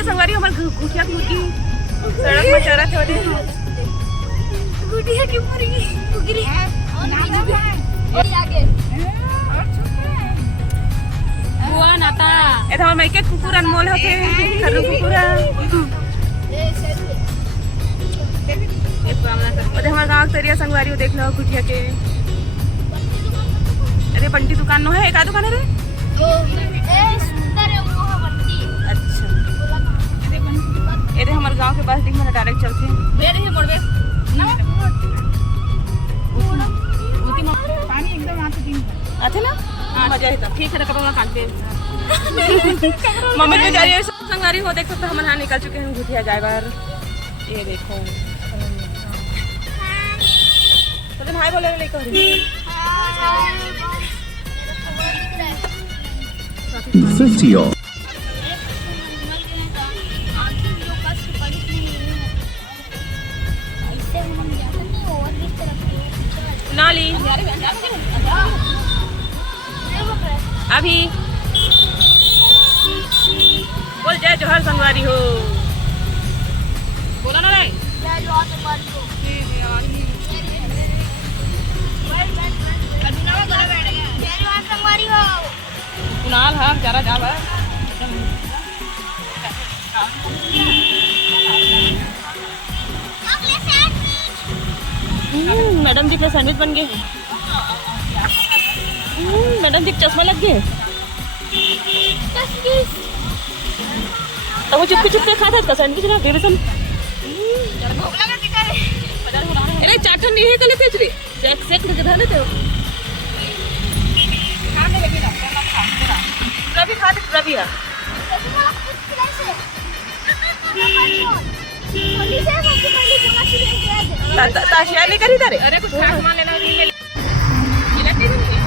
दे संगवारी हमार गुठिया मुर्गी सड़क में चरत होते गुठिया की मुर्गी कुकरी और आगे बुआ नाता एथा हमर माइके कुकुर अनमोल होते खरु कुकुरा अरे हमारे गाँव तरिया संगवारी देख लो गुठिया के। अरे बंटी दुकान नो है एक दुकान है रे अच्छा ये हमारे गांव के पास दिख मैंने डायरेक्ट चलते हैं पानी एकदम आते ना मजा है तब ठीक है कपड़ा काटते मम्मी ने जा रही है संगवारी हो देख सकते हम यहाँ निकल चुके हैं गुठिया जाए बार ये देखो तो भाई बोले लेकर 50 off. नाली अभी बोल जय जोहर संगवारी हो बोला ना रे जय जोहर संगवारी हो कुणाल हाँ जरा जा मैडम जी के सैंडविच बन गए मैडम जी चश्मा लग गए तो वो चुपके चुपके खाता था सैंडविच ना फिर सम अरे चाटन नहीं है कल तेजरी सेक सेक लगे था ना तो रवि खाते रवि है ताशिया नहीं करी तारे अरे कुछ खास मान लेना नहीं ले इलेक्ट्रिक नहीं है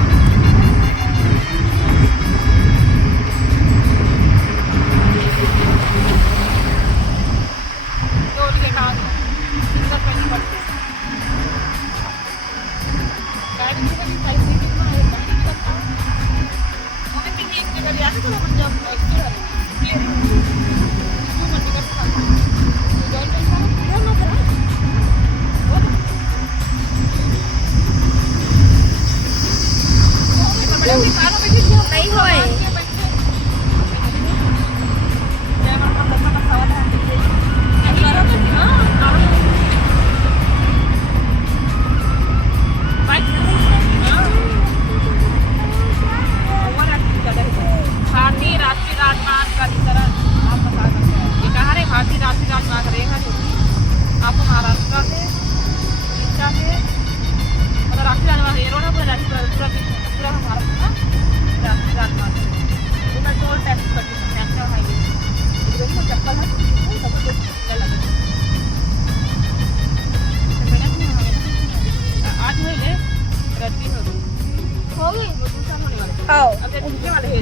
तो ये काम सब करनी पड़ती है गाड़ी की भी प्राइस कितना है वो भी पिंगी एक जगह याद है तो जब एक्स्ट्रा क्लियर तो मत कर सकते जॉइन पैसा इधर मत रहा नहीं होए भारतीय राष्ट्रीय राजमार्ग का वितरण आप बता सकते हैं ये कहाँ है भारतीय राष्ट्रीय राजमार्ग रेखा जो आपको महाराष्ट्र से उड़ीसा से मतलब राष्ट्रीय राजमार्ग ये रोड है पूरा महाराष्ट्र राष्ट्रीय राजमार्ग उसमें toll tax cut national highway देखो चप्पल है सब कुछ आज हुए ले रद्दी हो गई वो दूसरा होने वाला आओ अब दूसरे वाले है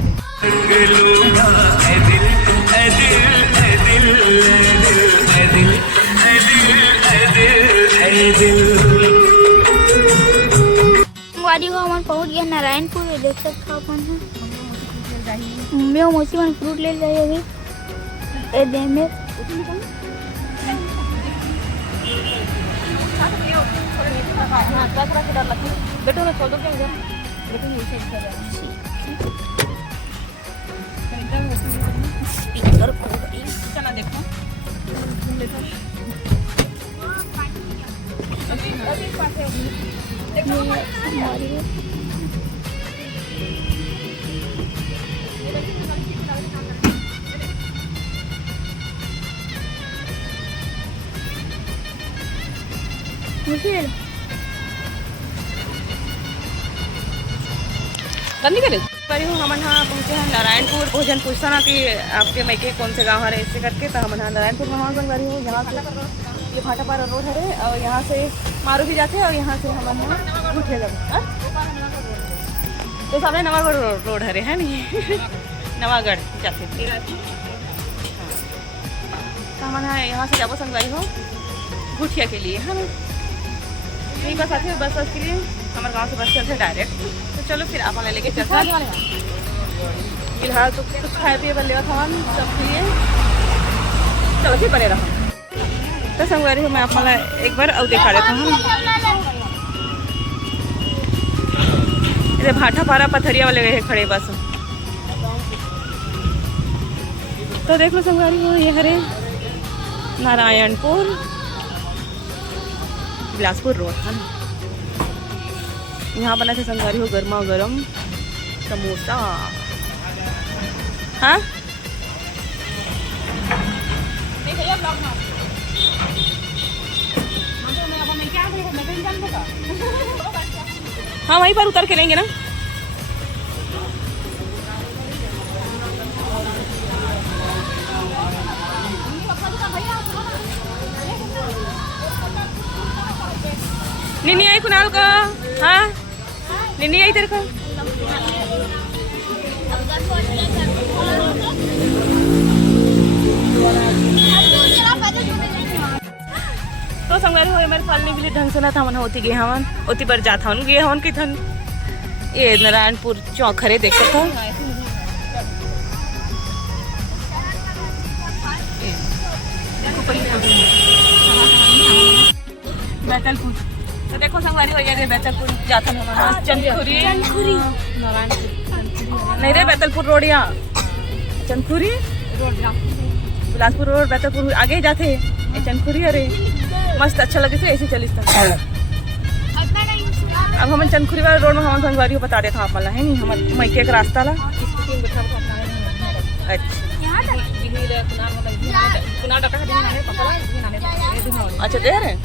गाड़ी को हम पहुंच गया नारायणपुर में देख सकते हो अपन मैं मौसी मन फ्रूट ले जाइए अभी ए दे में बेटो ना छोड़ दो क्या इधर बेटो नीचे स्पीकर को चला देखो अभी पास है देखो हमारी मुझे बंदी करे पर हम यहाँ पहुँचे हैं नारायणपुर भोजन पूछता ना कि आपके मैके कौन से गाँव है ऐसे करके तो हम यहाँ नारायणपुर में वहाँ संगवारी हूँ यहाँ से ये भाटापारा रोड है और यहाँ से मारू भी जाते हैं और यहाँ से हम यहाँ उठे लगे तो सामने नवागढ़ रोड है नहीं नवागढ़ जाते तो हम यहाँ से जाबो संगवारी हो गुठिया के लिए है ना यही बस आती है बस के लिए हमारे गांव से बस चलते हैं डायरेक्ट तो चलो फिर आप लेके चलते हैं फिलहाल तो कुछ खाए पिए बल्ले का सामान सबके लिए अलग ही बने रहा तो संगवारी हो मैं आपला एक बार और दिखा देता हूँ इधर भाटा पारा पथरिया वाले गए खड़े बस तो देख लो संगवारी हो ये हरे नारायणपुर बिलासपुर रोड है यहाँ बना था संगवारी हो गर्मा गर्म समोसा हाँ हाँ वहीं पर उतर के लेंगे ना निन्नी आई कुणाल का हाँ निन्नी आई तेरे का तो संगवारी हो मेरे फल नहीं मिली ढंग से ना था मन होती गए हवन होती पर जाता हूँ गए हवन की थन ये नारायणपुर चौखरे देख सकता हूँ बैतलपुर तो देखो संगवारी हो गया बैतलपुर जाता हूँ चंदखुरी नहीं रे बैतलपुर रोड यहाँ चंदखुरी रोड बिलासपुर रोड बैतलपुर आगे जाते चंदखुरी अरे मस्त अच्छा लगे से ऐसे चलिस अब हम चंदखुरी वाले रोड में हम संगवारी बता देता आप वाला है नहीं हमारे मैके का रास्ता ला अच्छा दे रहे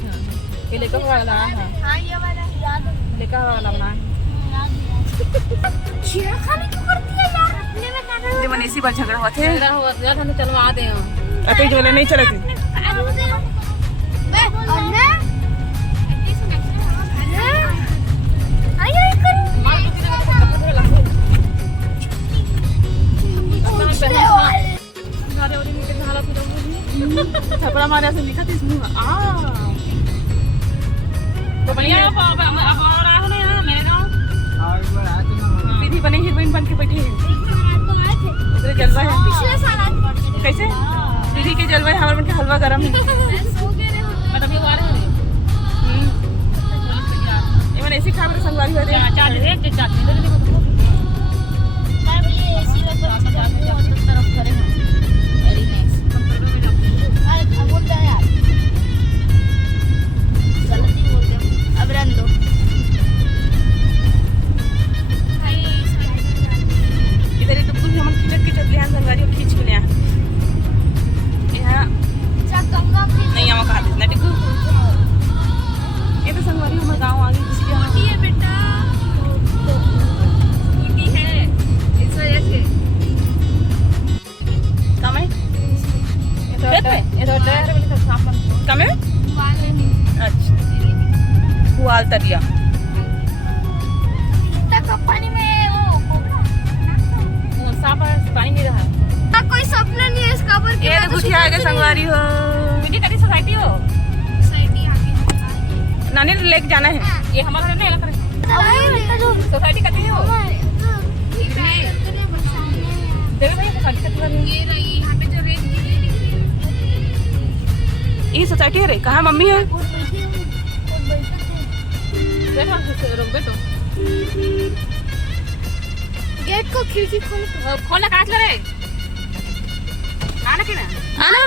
मन इसी बार झगड़ा हुआ थे चलवा दे अते जो नहीं चला थपड़ा मारे से लिखा थी इसमें तो बढ़िया अब रहा है ना मेरा सीधी बनी हीरोइन बन के बैठी है उधर जलवा है कैसे सीधी के जलवा है हमारे बन के हलवा गरम है मतलब ये वार है ये मैंने ऐसी खा संगवारी हो रही है तरिया पानी में वो साफ पानी नहीं रहा कोई सपना नहीं है इसका पर ये तो गुठिया आगे संगवारी हो मीठी करी सोसाइटी हो सोसाइटी आगे नानी लेके जाना है ये हमारा नहीं लगा सोसाइटी कती हो देखो भाई सोसाइटी कती ये रही यहाँ पे जो रेत ये सोसाइटी है रे कहाँ मम्मी है गेट को खिड़की खोलना काट ले रे आना कि ना आना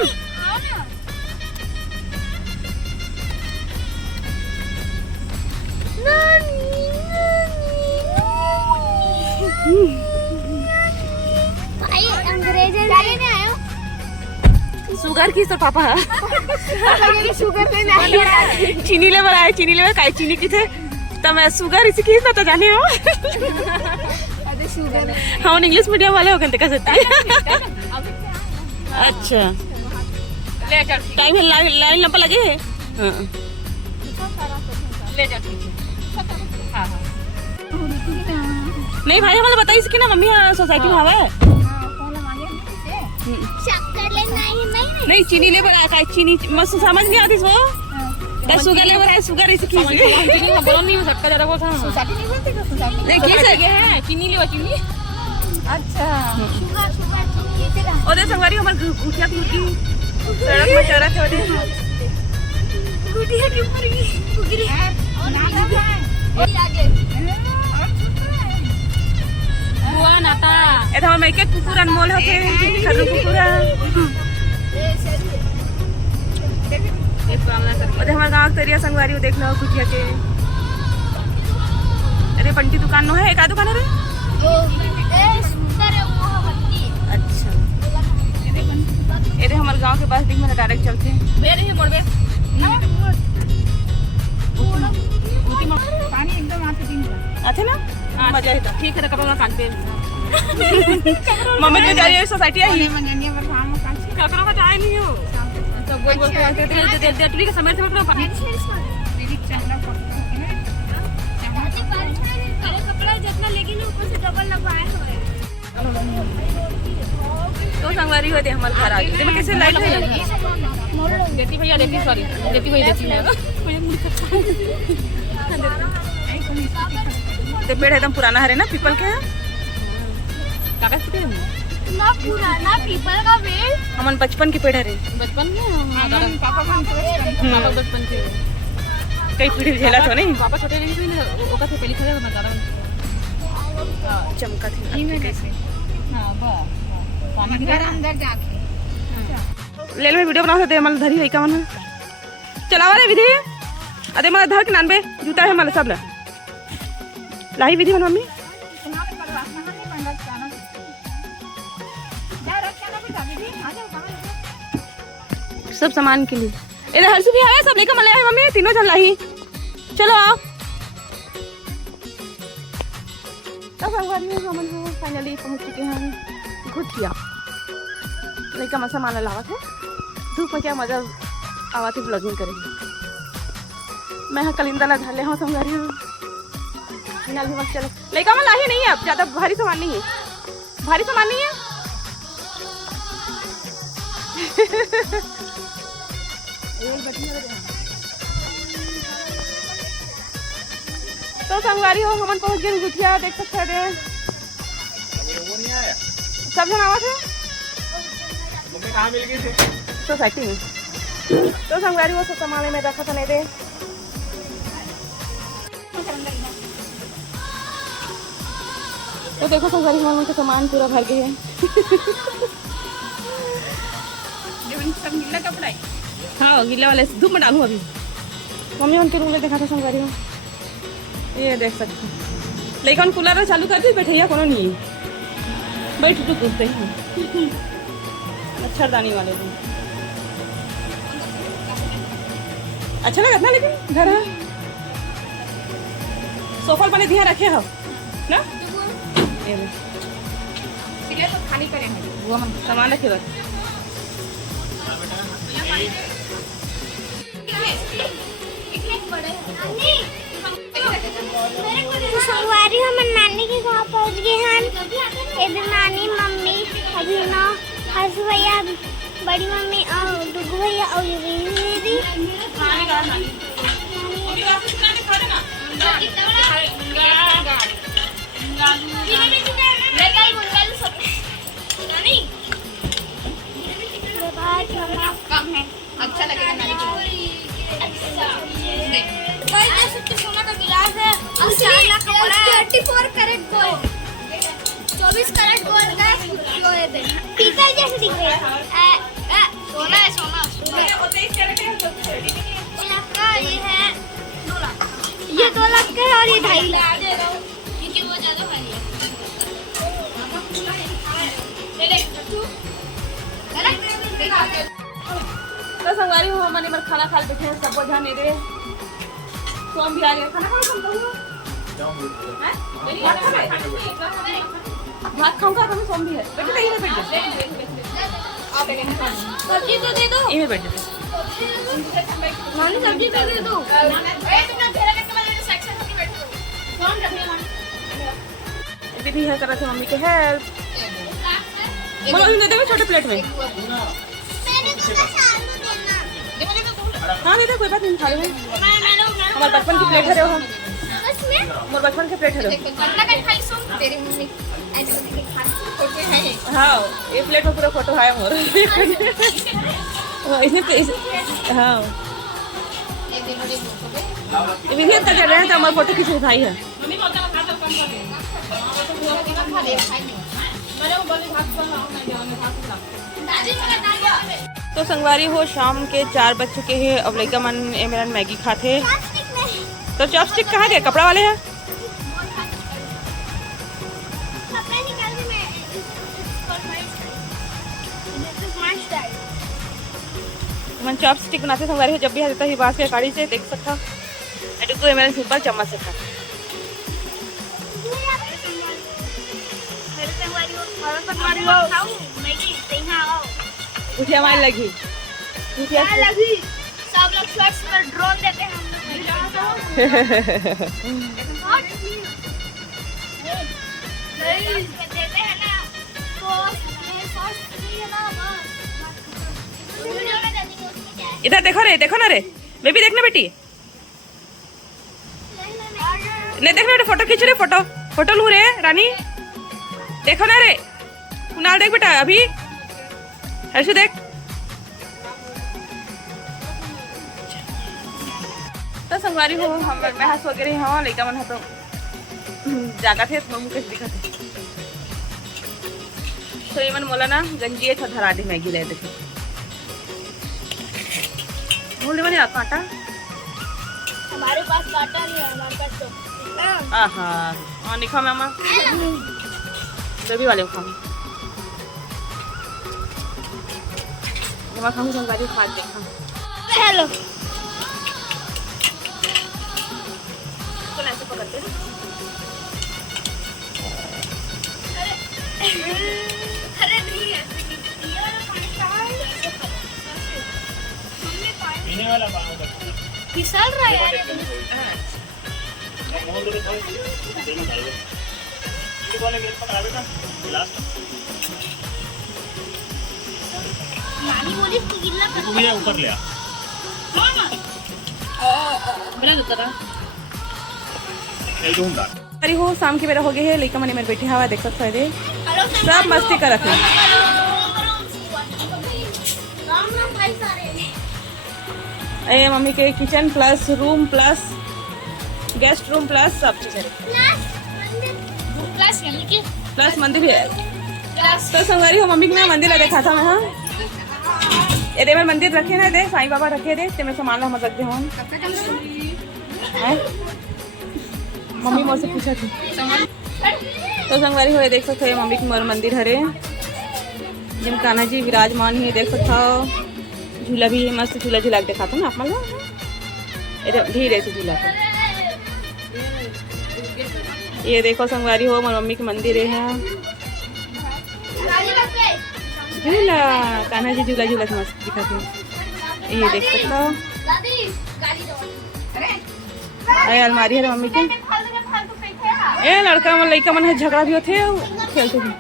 भाई अंग्रेज लेने आयो शुगर की तो पापा शुगर लेने आयो चीनी लेवर आए चीनी लेवर काई चीनी की थे तो मैं शुगर इसी की ना तो जाने हो अरे शुगर हम इंग्लिश मीडियम वाले हो गए का सकते अच्छा ले चल टाइम है लाइन लंबा लगे है हां ले चल हां हां नहीं भाई हमें बताइए इसकी ना मम्मी सोसाइटी में आवे नहीं चीनी ले बड़ा चीनी मस्त समझ नहीं आती वो शुगर ले बड़ा शुगर इसकी चीनी बोलो नहीं सकता ज्यादा वो था सोसाइटी नहीं बोलते का सोसाइटी नहीं कैसे है चीनी ले चीनी अच्छा शुगर शुगर और संगवारी हमार गुठिया की सड़क में चल रहे थे गुड़िया के ऊपर गिरी बुआ नाता ए तो मैं के कुकुर अनमोल होते खरु कुकुर अरे हमारे गांव तेरिया संगवारी देख लो कुटिया के अरे पंटी दुकान नो है एक दुकान है रे अच्छा ये हमारे गांव के पास दिख में डायरेक्ट चलते मेरे ही मोड़बे पानी एकदम आते दिन अच्छा ना मजा है ठीक है कपड़ा काट पे मम्मी जो जा रही है सोसाइटी है मंजनिया पर काम काट कपड़ों का चाय नहीं हो तो गोल गोल करते दे ठीक है समय से मतलब पानी कपड़ा जितना लेकिन ऊपर से डबल लगवाए हुए तो संगवारी होते हमारे घर आगे देखो कैसे लाइट है देती भैया देती सॉरी देती भैया देती है तो पेड़ एकदम पुराना है ना पीपल के कागज के ना पुराना पीपल का पेड़ हमन बचपन के पेड़ है रे बचपन में पापा बचपन के कई पीढ़ी झेला तो नहीं पापा छोटे रही थी ओका से पहली खड़े मैं ज्यादा चमका थी हां बा पानी गिरा अंदर जाके ले ले वीडियो बनाओ दे मतलब धरी लइका मन चलावा रे विधि अरे मतलब धर के नानबे जूता है मतलब सब ला लाही विधि मन मम्मी सब सामान के लिए इधर हर्षु भी आया सब लेकर मले आए मम्मी तीनों जन लाही चलो आओ तब संगवारी में हम फाइनली पहुंच चुके हैं घुटिया लेकर मसा माना लावा थे धूप में क्या मजा आवा थी ब्लॉगिंग करेंगे मैं हाँ कलिंदा ला धर ले हाँ संगवारी फिलहाल भी मस्त चलो लेकर मैं लाही नहीं है अब ज्यादा भारी सामान नहीं है भारी सामान नहीं है तो संगवारी हो हमन पहुंच गए गुठिया देख सकते हैं सब जन आवा थे सोसाइटी में तो संगवारी वो सब सामान में रखा था नहीं दे तो देखो संगवारी हमारे का सामान पूरा भर गए हैं सब नीला कपड़ा है हाँ गीला वाले धूप में डालूं अभी मम्मी उनके रूम में देखा था संगवारी में ये देख सकते हैं लेकिन कूलर चालू कर दी बैठे कोनो नहीं बैठ टूट कूदते हैं मच्छरदानी वाले रूम अच्छा लगा था लेकिन घर है सोफा बने दिया रखे हो ना ये लो। तो खाली करेंगे वो हम सामान रखे हुए संगवारी हम नानी के गाँव पहुँच गए हैं इधर नानी मम्मी अभी ना हर्षु भैया बड़ी मम्मी और डुगू भैया और दीदी अच्छा लगेगा नानी को सोना का गिलास है और 24 कैरेट गोल्ड 24 कैरेट गोल्ड का लोहे पे पीतल जैसे दिख रहा है सोना है सोना ये है 2 लाख ये 2 लाख का है और ये 2.5 लाख क्योंकि वो ज्यादा भारी है तो संगवारी हो मैंने मर खाना खा बैठे हैं सब ध्यान नहीं दे सोम भी आ गया खाना खाना सुनता हूँ भात खाऊंगा तो सोम भी है बैठे नहीं बैठ सब्जी तो दे दो ये बैठ नानी सब्जी तो दे दो दीदी है कर रहे थे मम्मी के हेल्प बोलो दे देंगे छोटे प्लेट में हाँ दीदी कोई बात नहीं खा लो हमारे बचपन की प्लेट है रे वो हमारे बचपन के प्लेट है रे हाँ ये प्लेट में पूरा फोटो है मोर इसने हाँ ये तक कर रहे हैं तो हमारे फोटो खींच उठाई है। तो संगवारी हो शाम के 4 बज चुके हैं। अब लड़का मन मेरा मैगी खाते। तो चॉपस्टिक कहाँ गए? कपड़ा वाले हैं। मन चॉपस्टिक बनाते संगवारी हो जब भी आता है बांस के काड़ी से देख सकता। तो ये मेरा सिंपल चम्मच से था। उठिया मार लगी उठिया लगी सब लोग शॉट्स पर ड्रोन देते हैं हम लोग देते हैं ना तो ये सॉस नहीं है ना वीडियो में देंगे उसमें क्या है। इधर देखो रे, देखो ना रे बेबी, देखना बेटी, नहीं देखना रे, फोटो खींच रे, फोटो लूं रे रानी, देखो ना रे कुणाल, देख बेटा अभी ऐसे देख। तो संगवारी हो हम मैं हंस वगैरह हाँ लड़का मन तो जागा थे मम्मी कैसे दिखा थे। तो ये मन मोला ना गंजी था धरा दी मैगी ले देखे बोलने वाली कांटा हमारे पास काटा नहीं है, हमारे पास तो आहा हाँ नहीं खा मामा बेबी वाले खा मैं खाऊंगी संगवारी खा देखा। हेलो तो ऐसे पकड़ते हैं। अरे नहीं है ये वाला पानी कहाँ है? पीने वाला पानी फिसल रहा है यार ये तो। नानी बोली इसको गिल्ला कर तू मेरा ऊपर ले आ। बड़ा उतरा एक ढूंढ डाल। अरे हो शाम की बेरा हो गई है लड़का मने मेरे बैठे हवा देख सकते हैं हेलो सब मस्ती कर रखे। राम राम भाई सारे ये मम्मी के kitchen plus room plus guest room plus सब चीज है क्लास यानी कि प्लस मंदिर भी है। क्लास तो संगवारी हो मम्मी के ना मंदिर देखा था मैं। हाँ ये दे मंदिर रखे ना दे साईं बाबा रखे दे ते मैं सामान ला मत रखते हूँ। मम्मी मोर से पूछा थी तो संगवारी हो देख सकते हो मम्मी की मोर मंदिर हरे जिम कान्हा जी विराजमान ही देख सकता हो। झूला भी मस्त झूला झूला के दिखाता ना आप मन धीरे से झूला था। ये देखो संगवारी हो मोर मम्मी की मंदिर है झूला कान्हा जी झूला झूला मस्त दिखाते ये देख सकता हो। दादी गाड़ी दो अरे अलमारी है मम्मी की। ए लड़का मन लड़का मन है झगड़ा भी होते खेलते भी।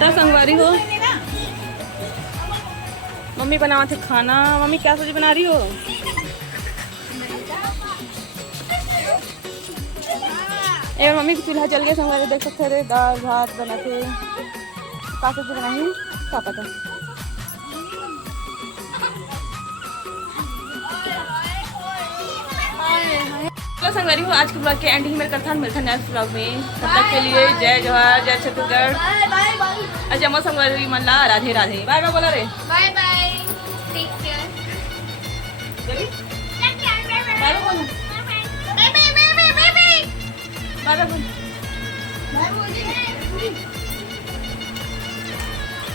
तो संगवारी हो मम्मी बनावा थे खाना। मम्मी क्या सब्जी बना रही हो? ए मम्मी की चूल्हा जल गया संगवारी देख सकते थे दाल भात बना थे का सब्जी बनाई क्या पता। तो संगवारी हो आज के ब्लॉग के एंडिंग में करता मिलता नेक्स्ट ब्लॉग में। तब तक के लिए जय जवाहर जय छत्तीसगढ़। अजय मो संगवारी मल्ला राधे राधे बाय बाय बोला रे bye bye take care bye bye बोला bye bye bye bye bye bye bye बोल।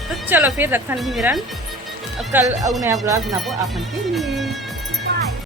तो चलो फिर रखा नहीं मेरा अब कल नया ब्लॉग बनाबो आपन के लिए।